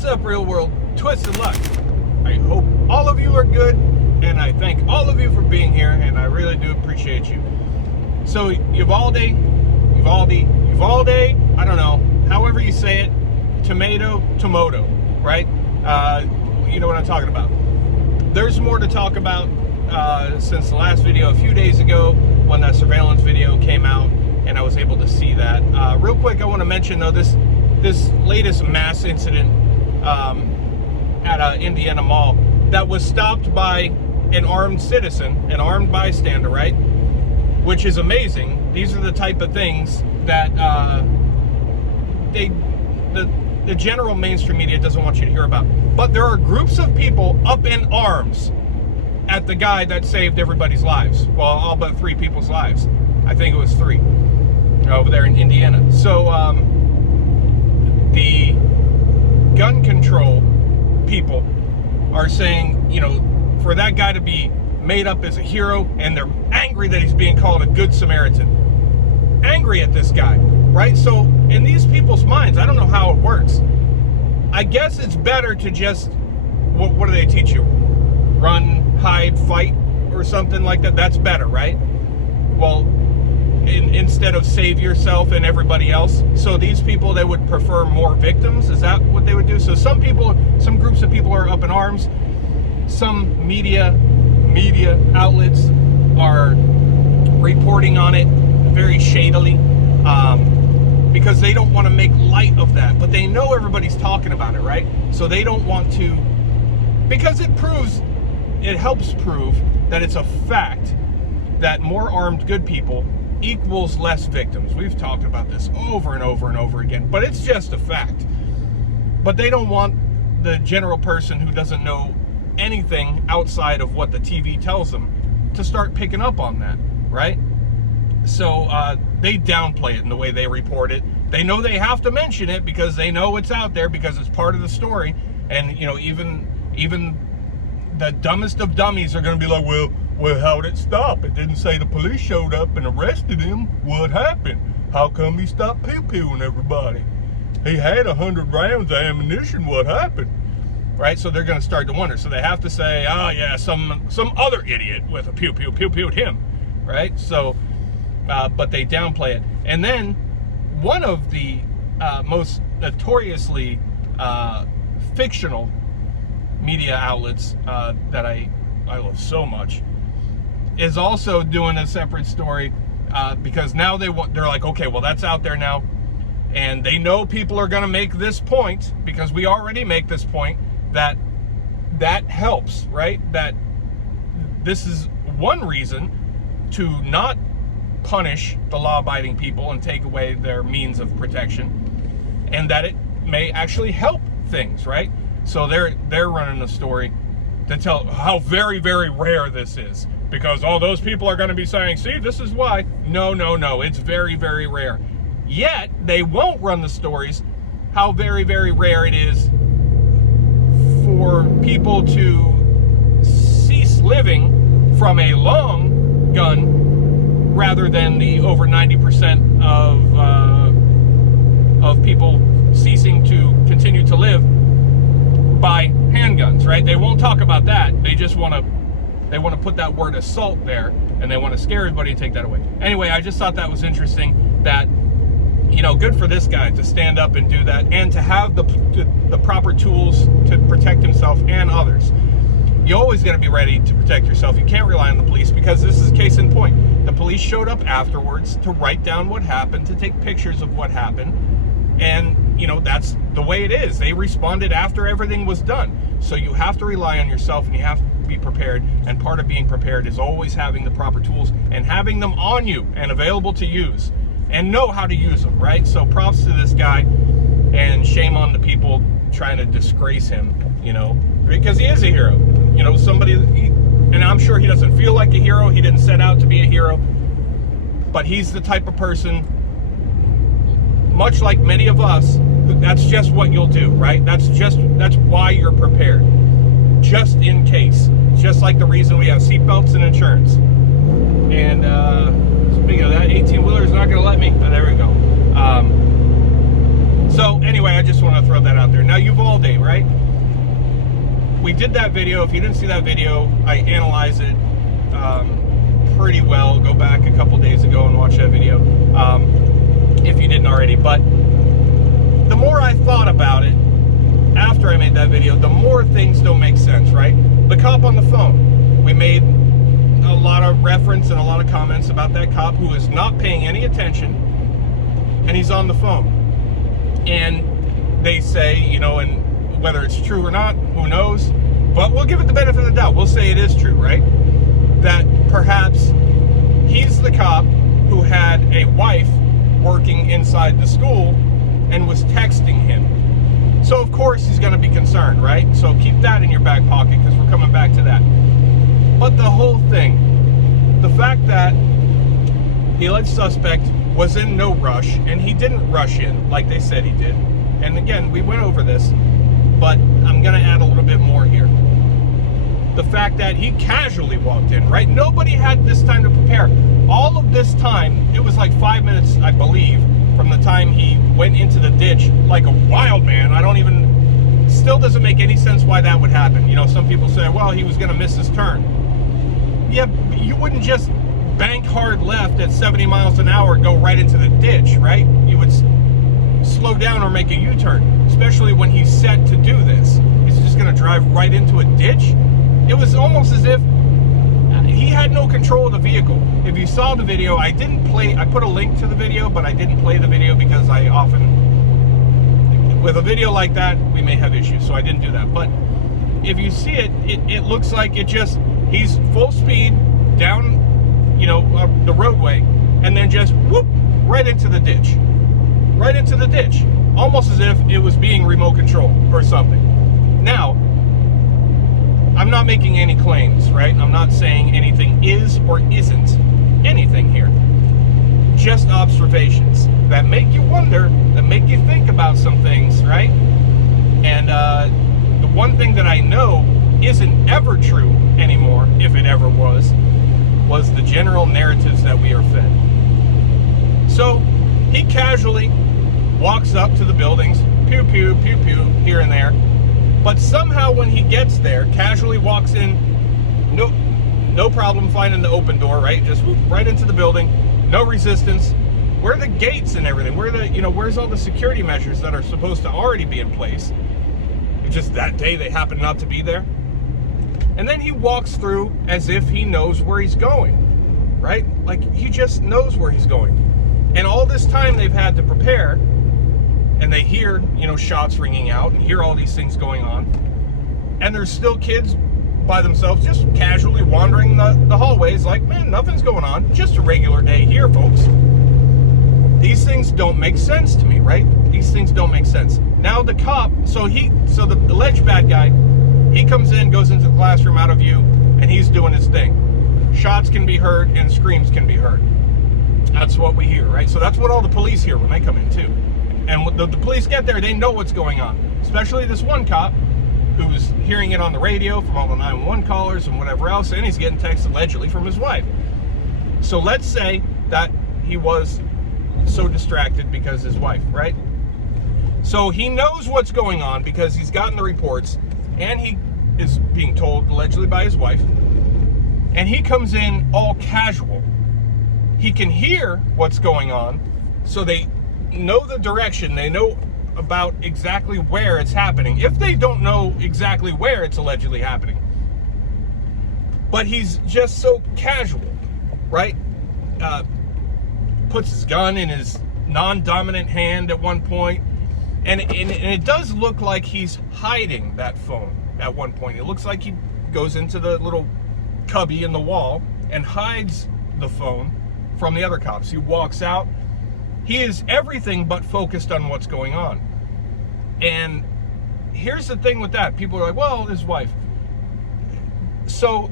What's up, real world? Twisted Luck. I hope all of you are good, and I thank all of you for being here, and I really do appreciate you. So, Uvalde, I don't know, however you say it, tomato, right? You know what I'm talking about. There's more to talk about since the last video a few days ago when that surveillance video came out, and I was able to see that. Real quick, I want to mention, though, this latest mass incident at an Indiana mall that was stopped by an armed citizen, an armed bystander, right? Which is amazing. These are the type of things that the general mainstream media doesn't want you to hear about. But there are groups of people up in arms at the guy that saved everybody's lives. Well, all but 3 people's lives. I think it was 3 over there in Indiana. So the gun control people are saying, you know, for that guy to be made up as a hero, and they're angry that he's being called a good Samaritan. Angry at this guy, right? So in these people's minds, I don't know how it works. I guess it's better to just, what do they teach you? Run, hide, fight, or something like that. That's better, right? Well, instead of save yourself and everybody else. So these people, they would prefer more victims. Is that what they would do? So some groups of people are up in arms. Some media outlets are reporting on it very shadily because they don't want to make light of that, but they know everybody's talking about it, right? So they don't want to, because it helps prove that it's a fact that more armed good people equals less victims. We've talked about this over and over and over again, but it's just a fact. But they don't want the general person who doesn't know anything outside of what the TV tells them to start picking up on that, right? So they downplay it in the way they report it. They know they have to mention it because they know it's out there, because it's part of the story. And you know, even the dumbest of dummies are going to be like, well, how did it stop? It didn't say the police showed up and arrested him. What happened? How come he stopped pew-pewing everybody? He had 100 rounds of ammunition. What happened? Right? So they're going to start to wonder. So they have to say, oh yeah, some other idiot with a pew-pewed him. Right? So, but they downplay it. And then one of the most notoriously fictional media outlets that I love so much is also doing a separate story because now they're like, okay, well, that's out there now, and they know people are going to make this point, because we already make this point, that helps, right? That this is one reason to not punish the law-abiding people and take away their means of protection, and that it may actually help things, right? So they're running a story to tell how very, very rare this is, because all those people are going to be saying, see, this is why. No, it's very, very rare. Yet they won't run the stories how very, very rare it is for people to cease living from a long gun rather than the over 90% of people ceasing to continue to live by handguns, right? They won't talk about that. They just want to put that word assault there, and they want to scare everybody and take that away. Anyway, I just thought that was interesting, that, you know, good for this guy to stand up and do that, and to have the proper tools to protect himself and others. You always got to be ready to protect yourself. You can't rely on the police, because this is case in point. The police showed up afterwards to write down what happened, to take pictures of what happened, and you know, that's the way it is. They responded after everything was done. So you have to rely on yourself, and you have to be prepared. And part of being prepared is always having the proper tools and having them on you and available to use, and know how to use them, right? So props to this guy, and shame on the people trying to disgrace him, you know, because he is a hero. You know, and I'm sure he doesn't feel like a hero. He didn't set out to be a hero, but he's the type of person, much like many of us, that's just what you'll do, right? That's why you're prepared, just in case. Just like the reason we have seatbelts and insurance. And speaking of that, 18-wheeler is not going to let me. There we go. So anyway, I just want to throw that out there. Now, Uvalde, right? we did that video. If you didn't see that video, I analyze it pretty well. Go back a couple days ago and watch that video if you didn't already. But the more I thought about it after I made that video, the more things don't make sense, right? The cop on the phone, we made a lot of reference and a lot of comments about that cop who is not paying any attention, and he's on the phone. And they say, you know, and whether it's true or not, who knows, but we'll give it the benefit of the doubt. We'll say it is true, right? That perhaps he's the cop who had a wife working inside the school and was texting him. So of course he's going to be concerned, right? So keep that in your back pocket, because we're coming back to that. But the whole thing, the fact that the alleged suspect was in no rush, and he didn't rush in like they said he did. And again, we went over this, but I'm going to add a little bit more here. The fact that he casually walked in, right? Nobody had this time to prepare. All of this time, it was like 5 minutes, I believe, from the time he went into the ditch like a wild man. Still doesn't make any sense why that would happen. You know, some people say, well, he was going to miss his turn. Yeah, you wouldn't just bank hard left at 70 miles an hour and go right into the ditch, right? You would slow down or make a U-turn, especially when he's set to do this. He's just going to drive right into a ditch. It was almost as if he had no control of the vehicle. If you saw the video, I put a link to the video, but I didn't play the video because I often, with a video like that, we may have issues, so I didn't do that. But if you see it, it looks like he's full speed down, you know, the roadway, and then just whoop, right into the ditch. Right into the ditch. Almost as if it was being remote control or something. Now, I'm not making any claims, right? I'm not saying anything is or isn't anything here. Just observations that make you wonder, that make you think about some things, right? And the one thing that I know isn't ever true anymore, if it ever was the general narratives that we are fed. So he casually walks up to the buildings, pew, pew, pew, pew, here and there. But somehow when he gets there, casually walks in, no problem finding the open door, right? Just whoop, right into the building, no resistance. Where are the gates and everything? Where's all the security measures that are supposed to already be in place? It's just that day they happen not to be there. And then he walks through as if he knows where he's going, right? Like he just knows where he's going. And all this time they've had to prepare, and they hear, you know, shots ringing out and hear all these things going on. And there's still kids by themselves just casually wandering the hallways like, man, nothing's going on. Just a regular day here, folks. These things don't make sense to me, right? These things don't make sense. Now the cop, so the alleged bad guy, he comes in, goes into the classroom out of view, and he's doing his thing. Shots can be heard and screams can be heard. That's what we hear, right? So that's what all the police hear when they come in too. And when the police get there, they know what's going on. Especially this one cop who's hearing it on the radio from all the 911 callers and whatever else, and he's getting texts allegedly from his wife. So let's say that he was so distracted because his wife, right? So he knows what's going on because he's gotten the reports, and he is being told allegedly by his wife, and he comes in all casual. He can hear what's going on, so they know the direction, they know about exactly where it's happening, if they don't know exactly where it's allegedly happening. But he's just so casual, right? Puts his gun in his non-dominant hand at one point, and it does look like he's hiding that phone at one point. It looks like he goes into the little cubby in the wall and hides the phone from the other cops. He walks out. He is everything but focused on what's going on. And here's the thing with that. People are like, well, his wife. So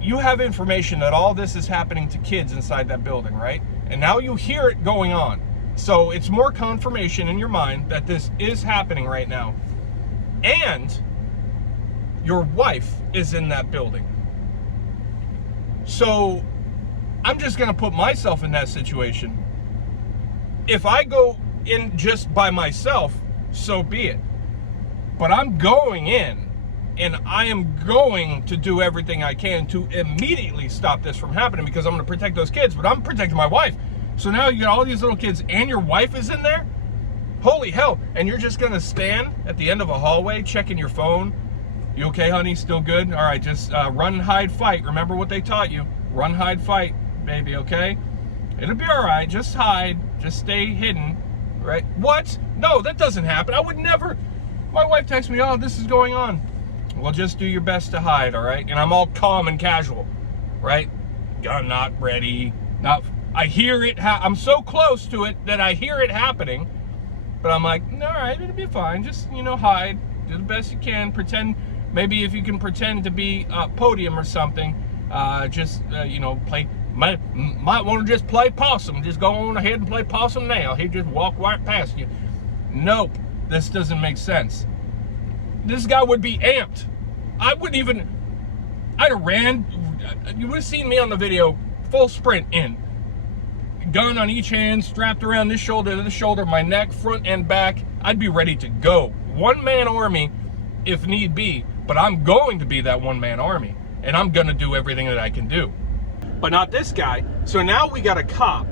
you have information that all this is happening to kids inside that building, right? And now you hear it going on. So it's more confirmation in your mind that this is happening right now. And your wife is in that building. So I'm just going to put myself in that situation. If I go in just by myself, so be it. But I'm going in, and I am going to do everything I can to immediately stop this from happening, because I'm going to protect those kids, but I'm protecting my wife. So now you got all these little kids and your wife is in there? Holy hell. And you're just going to stand at the end of a hallway checking your phone? You okay, honey? Still good? All right, just run, hide, fight. Remember what they taught you. Run, hide, fight, baby, okay? It'll be all right. Just hide. Just stay hidden, right? What? No, that doesn't happen. I would never. My wife texts me, oh, this is going on. Well, just do your best to hide, all right? And I'm all calm and casual, right? I'm not ready. I hear it. I'm so close to it that I hear it happening. But I'm like, all right, it'll be fine. Just, hide. Do the best you can. Pretend. Maybe if you can pretend to be a podium or something, play. Might want to just play possum. Just go on ahead and play possum now. He'd just walk right past you. Nope. This doesn't make sense. This guy would be amped. I'd have ran. You would have seen me on the video, full sprint in. Gun on each hand, strapped around this shoulder to the shoulder, my neck, front and back. I'd be ready to go. One-man army if need be, but I'm going to be that one-man army, and I'm going to do everything that I can do. But not this guy. So now we got a cop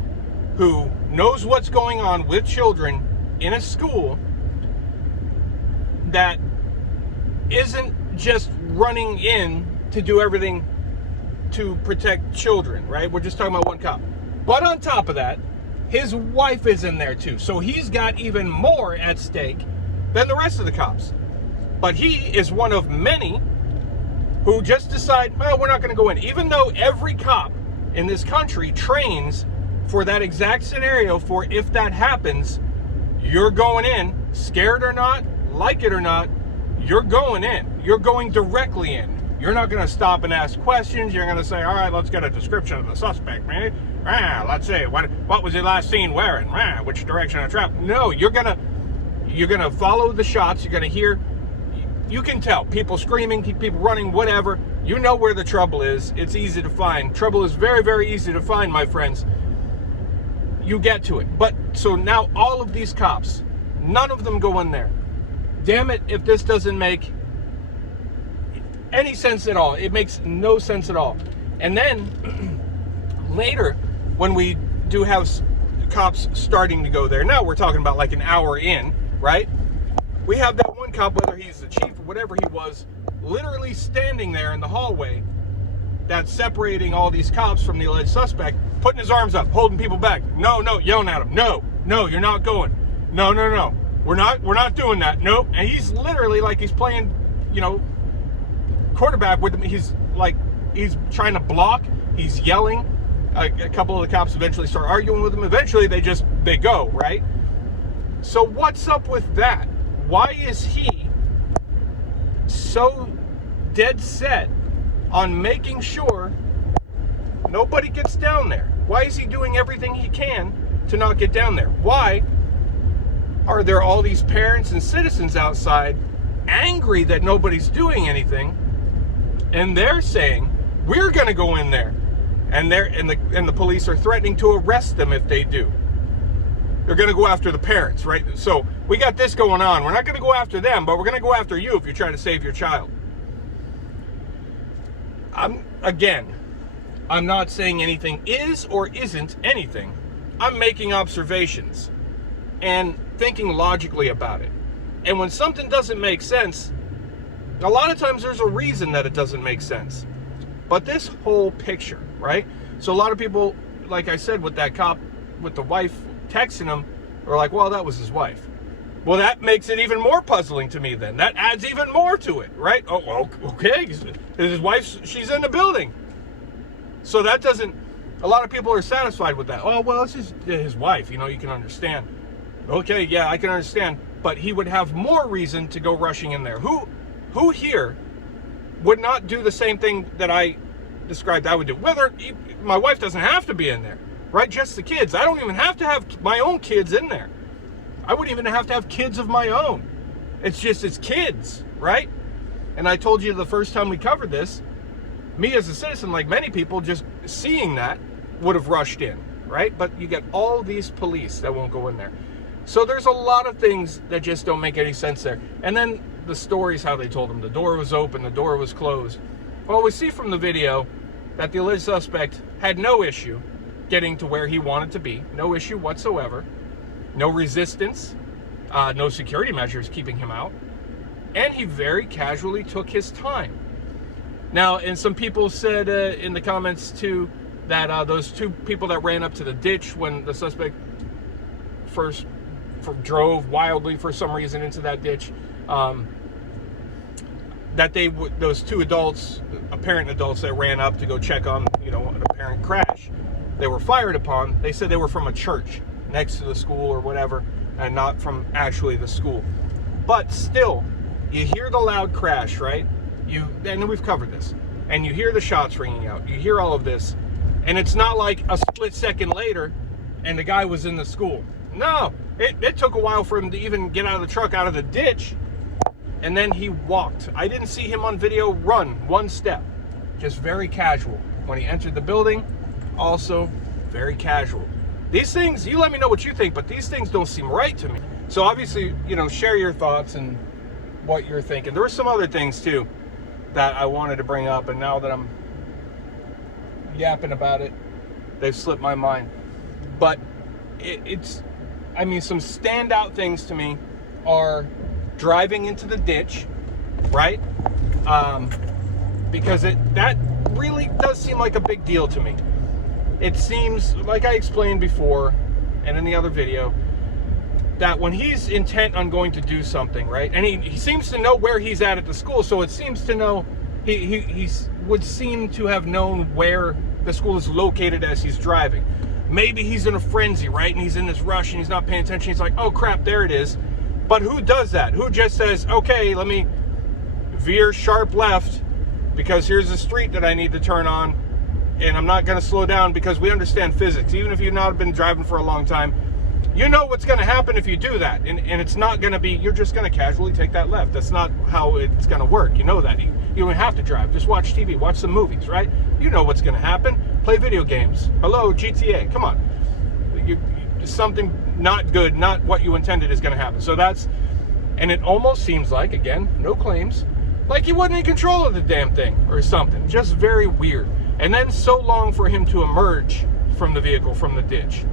who knows what's going on with children in a school that isn't just running in to do everything to protect children, right? We're just talking about one cop. But on top of that, his wife is in there too. So he's got even more at stake than the rest of the cops. But he is one of many who just decide, well, we're not going to go in. Even though every cop in this country trains for that exact scenario, for if that happens, you're going in, scared or not, like it or not, you're going in. You're going directly in. You're not going to stop and ask questions. You're going to say, all right, let's get a description of the suspect, man. Let's see, what was he last seen wearing? Which direction of travel? No, you're gonna follow the shots. You're gonna hear. You can tell people screaming, people running, whatever. You know where the trouble is. It's easy to find. Trouble is very, very easy to find, my friends. You get to it. But so now all of these cops, none of them go in there. Damn it, if this doesn't make any sense at all. It makes no sense at all. And then later, when we do have cops starting to go there, now we're talking about like an hour in, right? We have that one cop, whether he's the chief or whatever he was, literally standing there in the hallway that's separating all these cops from the alleged suspect, putting his arms up, holding people back. No, yelling at them. No, you're not going. No. We're not doing that. Nope. And he's literally like he's playing, quarterback with him. He's trying to block. He's yelling. A couple of the cops eventually start arguing with him. Eventually they go, right? So what's up with that? Why is he so dead set on making sure nobody gets down there? Why is he doing everything he can to not get down there? Why are there all these parents and citizens outside angry that nobody's doing anything, and they're saying, we're going to go in there? And the police are threatening to arrest them if they do. They're going to go after the parents, right? So we got this going on. We're not going to go after them, but we're going to go after you if you're trying to save your child. I'm not saying anything is or isn't anything. I'm making observations and thinking logically about it. And when something doesn't make sense, a lot of times there's a reason that it doesn't make sense. But this whole picture, right? So a lot of people, like I said, with that cop, with the wife texting him, are like, well, that was his wife. Well, that makes it even more puzzling to me then. That adds even more to it, right? Oh, okay. His wife, she's in the building. So that doesn't, a lot of people are satisfied with that. Oh, well, it's just his wife, you can understand. Okay, yeah, I can understand. But he would have more reason to go rushing in there. Who here would not do the same thing that I described I would do? My wife doesn't have to be in there, right? Just the kids. I don't even have to have my own kids in there. I wouldn't even have to have kids of my own. It's kids, right? And I told you the first time we covered this, me as a citizen, like many people, just seeing that would have rushed in, right? But you get all these police that won't go in there. So there's a lot of things that just don't make any sense there. And then the stories how they told him. The door was open, the door was closed. Well, we see from the video that the alleged suspect had no issue getting to where he wanted to be. No issue whatsoever. No resistance. No security measures keeping him out. And he very casually took his time. Now, and some people said in the comments too that those two people that ran up to the ditch when the suspect first drove wildly for some reason into that ditch, that those two adults, apparent adults that ran up to go check on, an apparent crash, they were fired upon. They said they were from a church next to the school or whatever, and not from actually the school. But still, you hear the loud crash, right? And we've covered this, and you hear the shots ringing out. You hear all of this, and it's not like a split second later, and the guy was in the school. No, it took a while for him to even get out of the truck, out of the ditch, and then he walked. I didn't see him on video run one step. Just very casual. When he entered the building, also very casual. These things, you let me know what you think, but these things don't seem right to me. So obviously, share your thoughts and what you're thinking. There were some other things too that I wanted to bring up, and now that I'm yapping about it, they've slipped my mind. But some standout things to me are driving into the ditch, right? Because that really does seem like a big deal to me. It seems, like I explained before and in the other video, that when he's intent on going to do something, right, and he seems to know where he's at the school, so it seems to know, he would seem to have known where the school is located as he's driving. Maybe he's in a frenzy, right, and he's in this rush and he's not paying attention. He's like, oh crap, there it is. But who does that? Who just says, okay, let me veer sharp left because here's a street that I need to turn on, and I'm not going to slow down, because we understand physics. Even if you've not been driving for a long time, you know what's going to happen if you do that. And it's not going to be, you're just going to casually take that left. That's not how it's going to work. You know that. You don't have to drive. Just watch TV. Watch some movies, right? You know what's going to happen. Play video games. Hello, GTA. Come on. Something not good, not what you intended is going to happen. So and it almost seems like, again, no claims, like he wasn't in control of the damn thing or something. Just very weird. And then so long for him to emerge from the vehicle, from the ditch.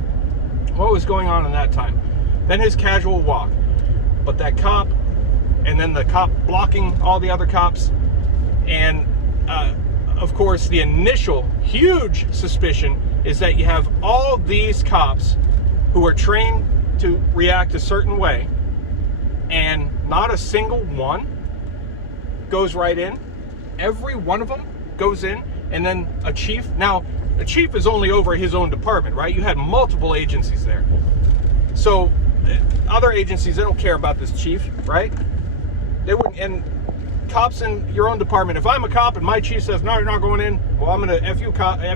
What was going on in that time? Then his casual walk. But that cop, and then the cop blocking all the other cops, and of course the initial huge suspicion is that you have all these cops who are trained to react a certain way, and not a single one goes right in. Every one of them goes in, and then a chief. Now, the chief is only over his own department, right? You had multiple agencies there. So other agencies, they don't care about this chief, right? They wouldn't. And cops in your own department, if I'm a cop and my chief says, no, you're not going in, well, I'm going to F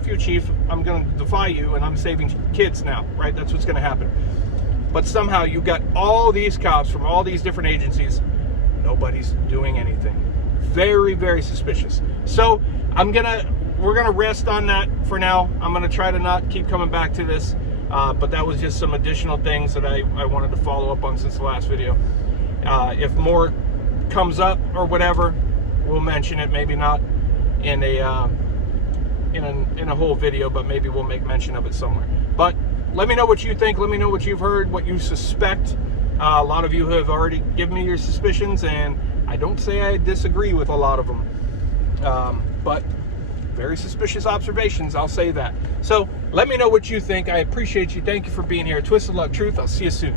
you, chief. I'm going to defy you, and I'm saving kids now, right? That's what's going to happen. But somehow you got all these cops from all these different agencies. Nobody's doing anything. Very, very suspicious. So we're gonna rest on that for now. I'm gonna try to not keep coming back to this, but that was just some additional things that I wanted to follow up on since the last video. If more comes up or whatever, we'll mention it. Maybe not in a whole video, but maybe we'll make mention of it somewhere. But let me know what you think. Let me know what you've heard, what you suspect. A lot of you have already given me your suspicions, and I don't say I disagree with a lot of them, but very suspicious observations, I'll say that. So let me know what you think. I appreciate you. Thank you for being here. Twisted Luck Truth. I'll see you soon.